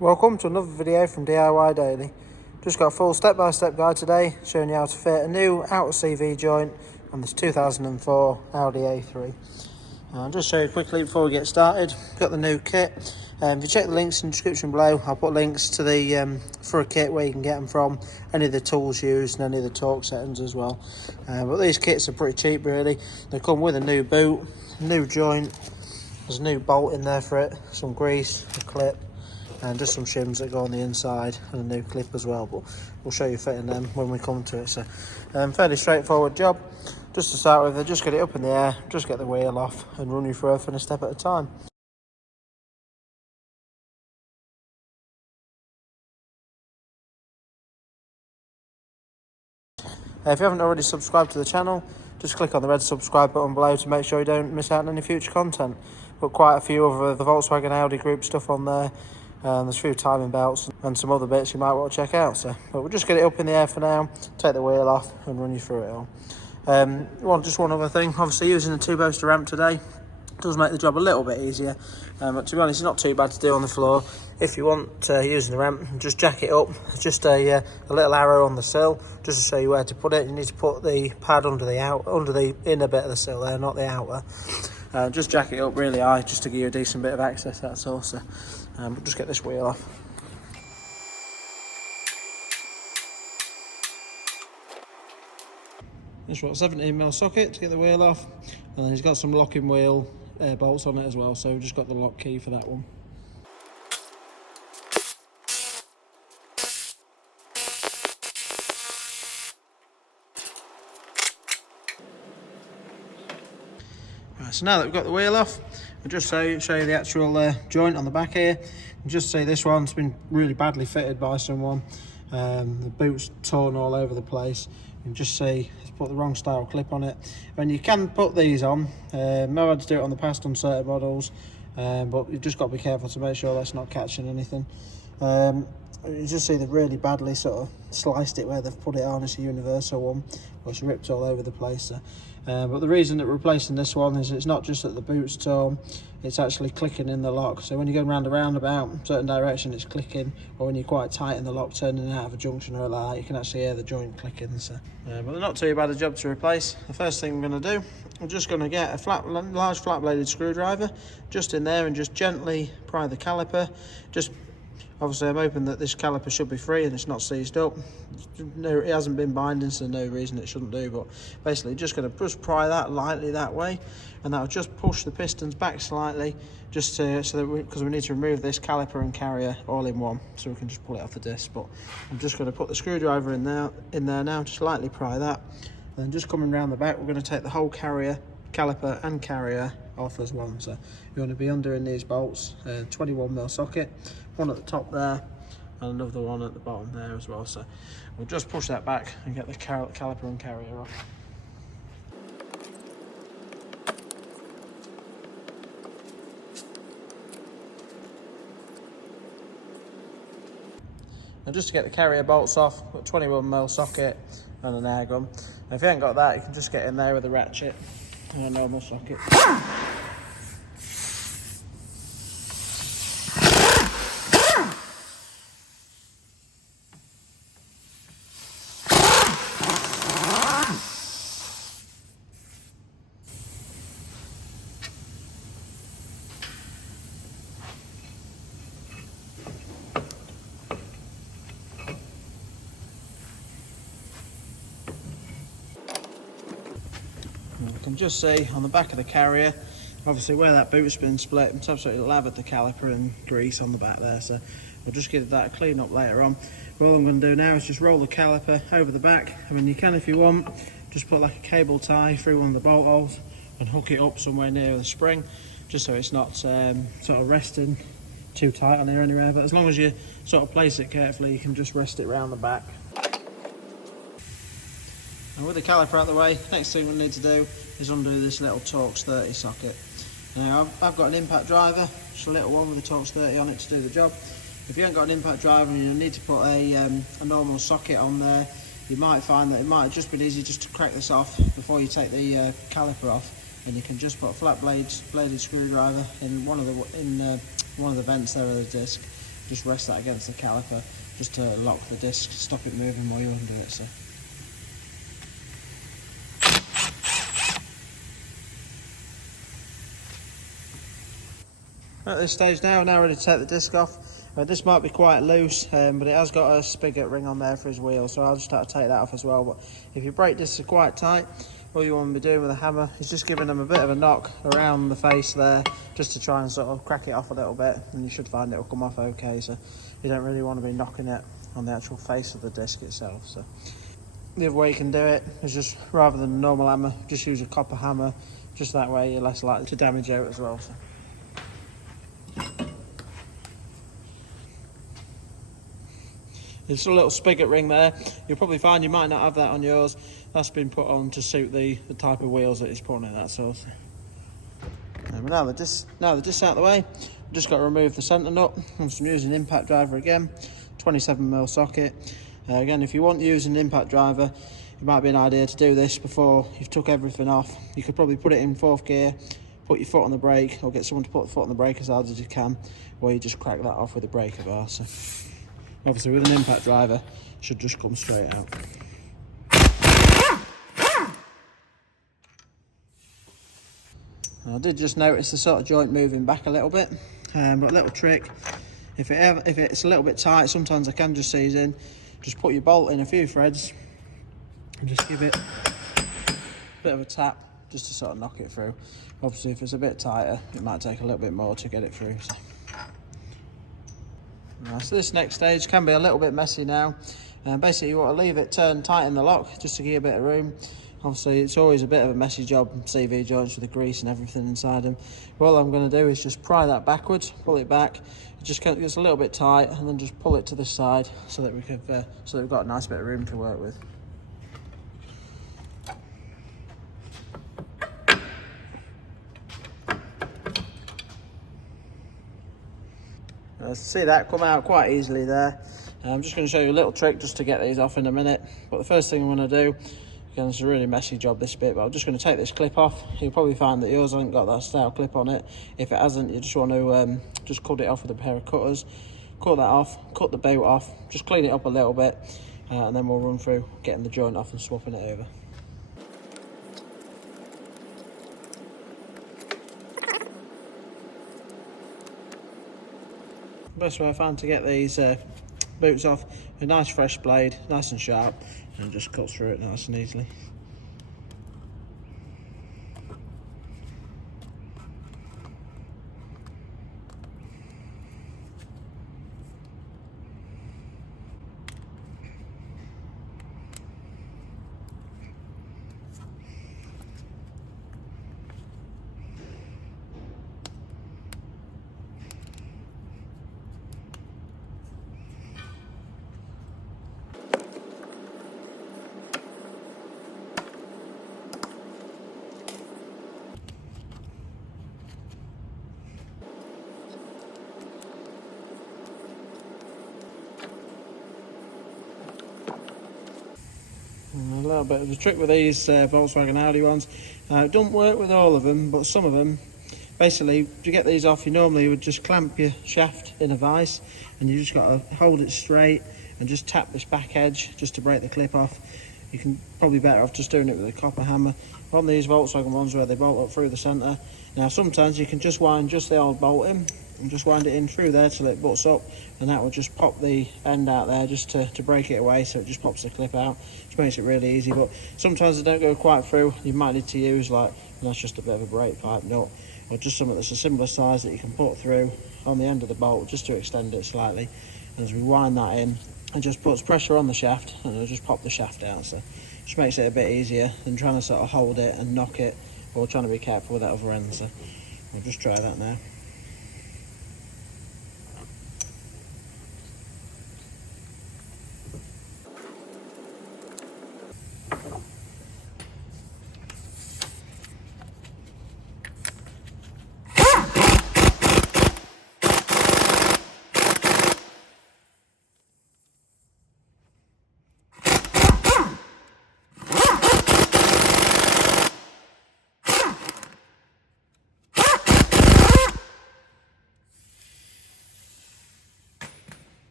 Welcome to another video from DIY Daily. Just got a full step-by-step guide today showing you how to fit a new Outer CV joint on this 2004 Audi A3. I'll just show you quickly before we get started. Got the new kit. If you check the links in the description below, I'll put links to the for a kit where you can get them from, any of the tools used and any of the torque settings as well. But these kits are pretty cheap really. They come with a new boot, new joint, there's a new bolt in there for it, some grease, a clip, and just some shims that go on the inside and a new clip as well, but we'll show you fitting them when we come to it. So fairly straightforward job. Just to start with, just get it up in the air, just get the wheel off and run you through everything a step at a time. If you haven't already subscribed to the channel, just click on the red subscribe button below to make sure you don't miss out on any future content. Got quite a few of the Volkswagen Audi group stuff on there. There's a few timing belts and some other bits you might want to check out. But we'll just get it up in the air for now, take the wheel off and run you through it all. Just one other thing, obviously using the 2-poster ramp today does make the job a little bit easier, but to be honest it's not too bad to do on the floor. If you want using the ramp, just jack it up, just a little arrow on the sill just to show you where to put it. You need to put the pad under the inner bit of the sill there, not the outer. Just jack it up really high just to give you a decent bit of access, that's all. But just get this wheel off. This one 17mm socket to get the wheel off, and then he's got some locking wheel bolts on it as well, so we've just got the lock key for that one. Right, so now that we've got the wheel off, I'll just show you the actual joint on the back here. You just see this one's been really badly fitted by someone. The boot's torn all over the place. You can just see it's put the wrong style clip on it. And you can put these on. I've had to do it on the past on certain models, but you've just got to be careful to make sure that's not catching anything. You just see they've really badly sort of sliced it where they've put it on. It's a universal one, but it's ripped all over the place. But the reason that we're replacing this one is it's not just that the boot's torn, it's actually clicking in the lock. So when you're going round a roundabout, certain direction it's clicking, or when you're quite tight in the lock turning out of a junction or like that, you can actually hear the joint clicking. But they're not too bad a job to replace. The first thing I'm going to do, I'm just going to get a large flat bladed screwdriver just in there and just gently pry the caliper. Obviously I'm hoping that this caliper should be free and it's not seized up. No, it hasn't been binding, so no reason it shouldn't do, but basically just going to just pry that lightly that way, and that'll just push the pistons back slightly, just because we need to remove this caliper and carrier all in one, so we can just pull it off the disc. But I'm just going to put the screwdriver in there now, just lightly pry that, and then just coming around the back we're going to take the whole caliper and carrier off as one. So you want to be under in these bolts, 21mm socket, one at the top there and another one at the bottom there as well. So we'll just push that back and get the caliper and carrier off. Now just to get the carrier bolts off, put 21mm socket and an air gun. And if you haven't got that, you can just get in there with a ratchet and a normal socket. You can just see on the back of the carrier, obviously where that boot's been split, it's absolutely lathered the caliper and grease on the back there, so we'll just give that a clean up later on. But all I'm going to do now is just roll the caliper over the back. I mean, you can, if you want, just put like a cable tie through one of the bolt holes and hook it up somewhere near the spring, just so it's not sort of resting too tight on here anywhere. But as long as you sort of place it carefully, you can just rest it round the back. And with the caliper out of the way, next thing we need to do is undo this little Torx 30 socket. Now I've got an impact driver, just a little one with a Torx 30 on it to do the job. If you haven't got an impact driver and you need to put a normal socket on there, you might find that it might have just been easy just to crack this off before you take the caliper off, and you can just put a flat bladed screwdriver in one of the vents there of the disc, just rest that against the caliper just to lock the disc, stop it moving while you undo it. So. At this stage now ready to take the disc off. This might be quite loose, but it has got a spigot ring on there for his wheel, so I'll just have to take that off as well. But if your brake discs are quite tight, all you want to be doing with a hammer is just giving them a bit of a knock around the face there, just to try and sort of crack it off a little bit, and you should find it will come off okay. So you don't really want to be knocking it on the actual face of the disc itself. So the other way you can do it is just, rather than a normal hammer, just use a copper hammer. Just that way you're less likely to damage out as well. So. There's a little spigot ring there. You'll probably find you might not have that on yours. That's been put on to suit the type of wheels that it's putting in, that sort. But now the disc's out of the way, I've just got to remove the centre nut. I'm using an impact driver again, 27mm socket. Again, if you want to use an impact driver, it might be an idea to do this before you've took everything off. You could probably put it in 4th gear, put your foot on the brake, or get someone to put the foot on the brake as hard as you can, or you just crack that off with a breaker bar. So. Obviously with an impact driver, it should just come straight out. I did just notice the sort of joint moving back a little bit, but a little trick, if it's a little bit tight, sometimes I can just seize in, just put your bolt in a few threads and just give it a bit of a tap just to sort of knock it through. Obviously if it's a bit tighter, it might take a little bit more to get it through. So this next stage can be a little bit messy now. Basically you want to leave it turned tight in the lock just to give you a bit of room. Obviously it's always a bit of a messy job, CV joints with the grease and everything inside them. All I'm going to do is just pry that backwards, pull it back, it just gets a little bit tight, and then just pull it to the side so that we've got a nice bit of room to work with. See that come out quite easily there. I'm just going to show you a little trick just to get these off in a minute. But the first thing I'm going to do, again, it's a really messy job this bit, but I'm just going to take this clip off. You'll probably find that yours hasn't got that style clip on it. If it hasn't, you just want to just cut it off with a pair of cutters. Cut that off, cut the boot off, just clean it up a little bit, and then we'll run through getting the joint off and swapping it over. Best way I found to get these boots off, a nice fresh blade, nice and sharp, and it just cuts through it nice and easily. A little bit of the trick with these Volkswagen Audi ones, it doesn't work with all of them, but some of them, basically to get these off, you normally would just clamp your shaft in a vise, and you just got to hold it straight and just tap this back edge just to break the clip off. You can probably better off just doing it with a copper hammer. On these Volkswagen ones where they bolt up through the centre, now sometimes you can just wind just the old bolt in and just wind it in through there till it butts up, and that will just pop the end out there just to break it away, so it just pops the clip out, which makes it really easy. But sometimes they don't go quite through. You might need to use and that's just a bit of a brake pipe nut, or just something that's a similar size that you can put through on the end of the bolt just to extend it slightly. And as we wind that in, it just puts pressure on the shaft and it'll just pop the shaft out, so just makes it a bit easier than trying to sort of hold it and knock it, or trying to be careful with that other end. So we'll just try that now.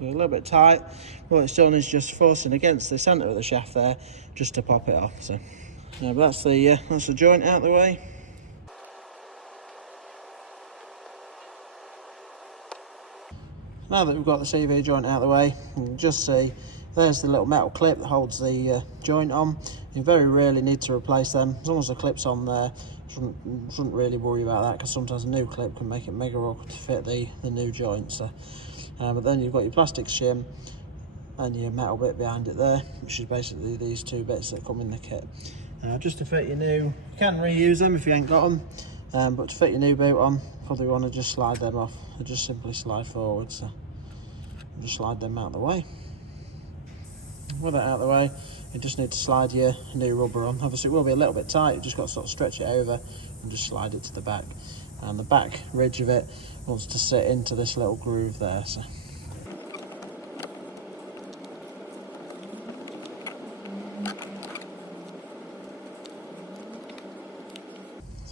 So a little bit tight. What it's done is just forcing against the centre of the shaft there, just to pop it off. So yeah, but that's the joint out the way. Now that we've got the CV joint out of the way, you can just see there's the little metal clip that holds the joint on. You very rarely need to replace them. As long as the clip's on there, shouldn't really worry about that, because sometimes a new clip can make it mega awkward to fit the new joint. So, but then you've got your plastic shim and your metal bit behind it there, which is basically these two bits that come in the kit. Just to fit your new, you can reuse them if you ain't got them, but to fit your new boot on, probably want to just slide them off. They just simply slide forward, so just slide them out of the way. With that out of the way, you just need to slide your new rubber on. Obviously it will be a little bit tight, you've just got to sort of stretch it over and just slide it to the back. And the back ridge of it wants to sit into this little groove there. So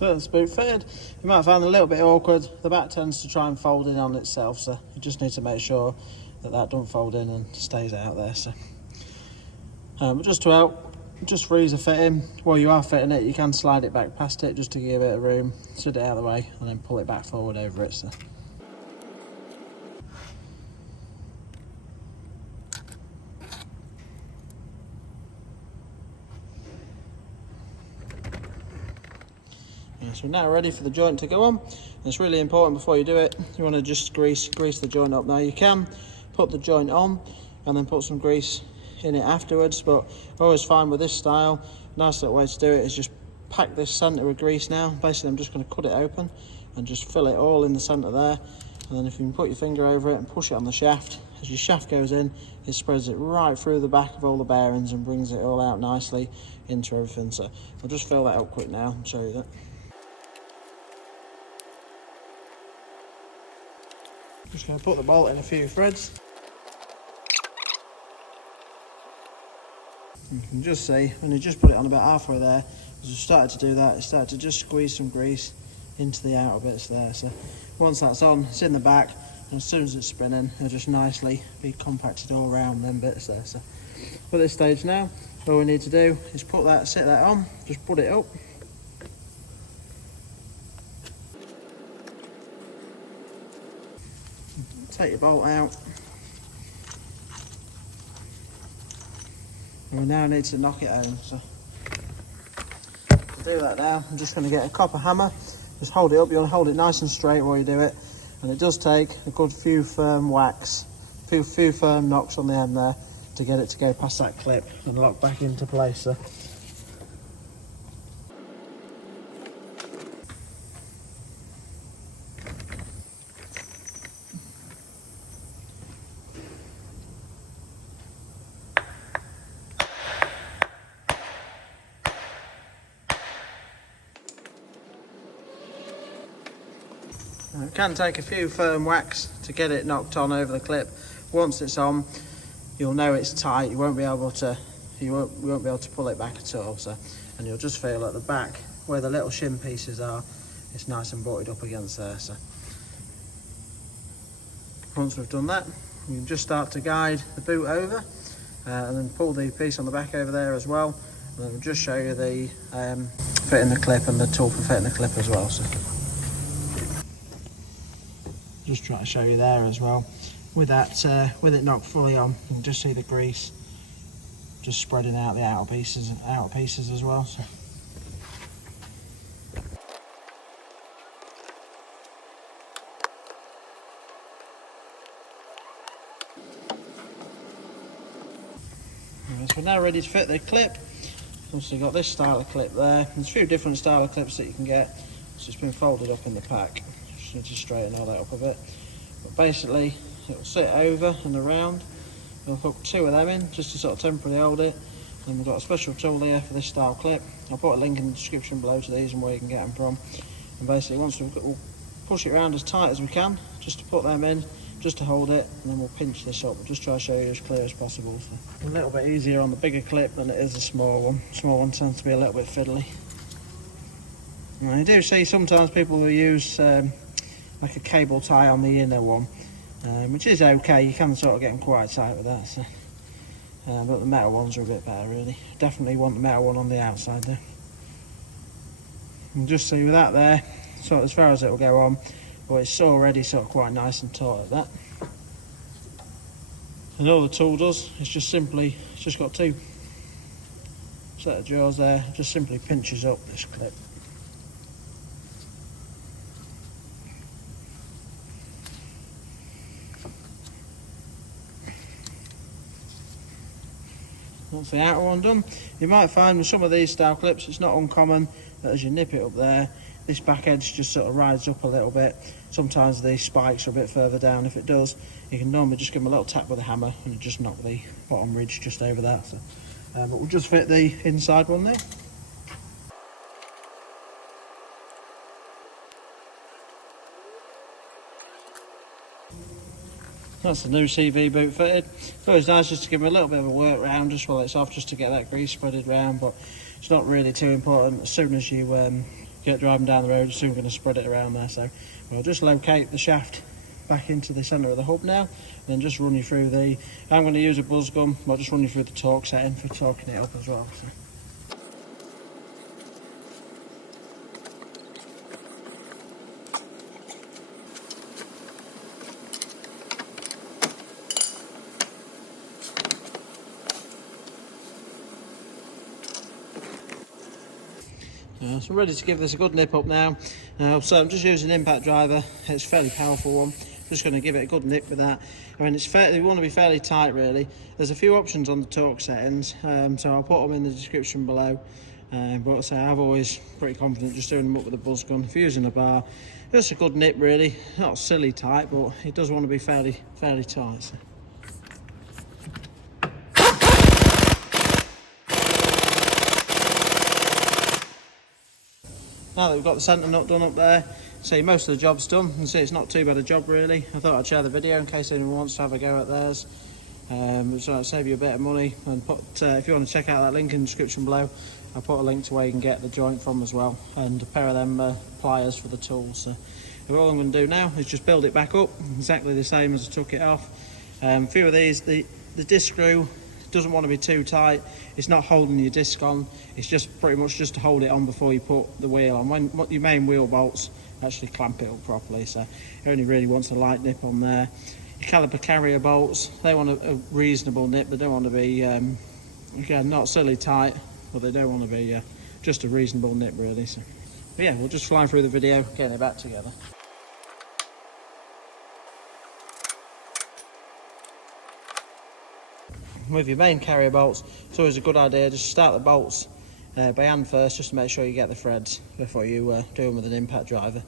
that's the boot fitted. You might have found it a little bit awkward. The back tends to try and fold in on itself, so you just need to make sure that doesn't fold in and stays out there. So, but just to help, just freeze a fitting. While you are fitting it, you can slide it back past it just to give it a bit of room, sit it out of the way, and then pull it back forward over it. So. So we're now ready for the joint to go on. And it's really important before you do it, you want to just grease the joint up. Now you can put the joint on and then put some grease in it afterwards, but I always find with this style, a nice little way to do it is just pack this centre with grease now. Basically I'm just going to cut it open and just fill it all in the centre there, and then if you can put your finger over it and push it on the shaft, as your shaft goes in, it spreads it right through the back of all the bearings and brings it all out nicely into everything. So I'll just fill that up quick now and show you that. Just going to put the bolt in a few threads. You can just see when you just put it on about halfway there, as you started to do that, it started to just squeeze some grease into the outer bits there. So once that's on, it's in the back, and as soon as it's spinning, it'll just nicely be compacted all around them bits there. So at this stage now, all we need to do is sit that on, just put it up. Take your bolt out, and we now need to knock it home. So to do that now, I'm just going to get a copper hammer, just hold it up. You want to hold it nice and straight while you do it, and it does take a good few firm whacks, few firm knocks on the end there to get it to go past that clip and lock back into place. So. It can take a few firm whacks to get it knocked on over the clip. Once it's on, you'll know it's tight. You won't be able to pull it back at all. So, and you'll just feel at the back where the little shim pieces are, it's nice and butted up against there. So, once we've done that, you can just start to guide the boot over, and then pull the piece on the back over there as well. And then we'll just show you the fitting the clip and the tool for fitting the clip as well. So. Just trying to show you there as well. With that, with it knocked fully on, you can just see the grease just spreading out the outer pieces as well. So. So we're now ready to fit the clip. Obviously got this style of clip there. There's a few different style of clips that you can get. So it's been folded up in the pack. Just need to straighten all that up a bit. But basically it'll sit over and around. We'll hook two of them in just to sort of temporarily hold it. And we've got a special tool here for this style clip. I'll put a link in the description below to these and where you can get them from. And basically once we'll push it around as tight as we can, just to put them in, just to hold it, and then we'll pinch this up. We'll just try to show you as clear as possible. So a little bit easier on the bigger clip than it is the small one. Small one tends to be a little bit fiddly. And I do see sometimes people will use like a cable tie on the inner one, which is okay. You can sort of get them quite tight with that, so. But the metal ones are a bit better really. Definitely want the metal one on the outside though. And just see with that there, sort of as far as it will go on, but it's already sort of quite nice and taut at that. And all the tool does is just simply, it's just got two set of jaws there, just simply pinches up this clip. That's the outer one done. You might find with some of these style clips, it's not uncommon that as you nip it up there, this back edge just sort of rides up a little bit. Sometimes these spikes are a bit further down. If it does, you can normally just give them a little tap with a hammer and it just knock the bottom ridge just over that. So, but we'll just fit the inside one there. That's the new CV boot fitted. It's always nice just to give them a little bit of a work round just while it's off, just to get that grease spreaded round, but it's not really too important. As soon as you get driving down the road, you're soon going to spread it around there. So we'll just locate the shaft back into the centre of the hub now, and then just run you through the, I'm going to use a buzz gun, I'll just run you through the torque setting for torquing it up as well. So. So I'm ready to give this a good nip up now. So I'm just using an impact driver. It's a fairly powerful one. Just going to give it a good nip with that. I mean, we want to be fairly tight really. There's a few options on the torque settings, so I'll put them in the description below. But say I'm always pretty confident just doing them up with a buzz gun. If you're using a bar, just a good nip really. Not silly tight, but it does want to be fairly tight. So. Now that we've got the centre nut done up there, see most of the job's done, and see it's not too bad a job really. I thought I'd share the video in case anyone wants to have a go at theirs. So I'll save you a bit of money, and put, if you want to check out that link in the description below, I'll put a link to where you can get the joint from as well, and a pair of them pliers for the tools. So all I'm going to do now is just build it back up, exactly the same as I took it off. A few of these, the disc screw doesn't want to be too tight. It's not holding your disc on, it's just pretty much just to hold it on before you put the wheel on. When your main wheel bolts actually clamp it up properly, so it only really wants a light nip on there. Your caliper carrier bolts, they want a reasonable nip. They don't want to be again, not silly tight, but they don't want to be just a reasonable nip really. So but yeah, we'll just fly through the video getting it back together. With your main carrier bolts, it's always a good idea just to start the bolts by hand first, just to make sure you get the threads before you do them with an impact driver.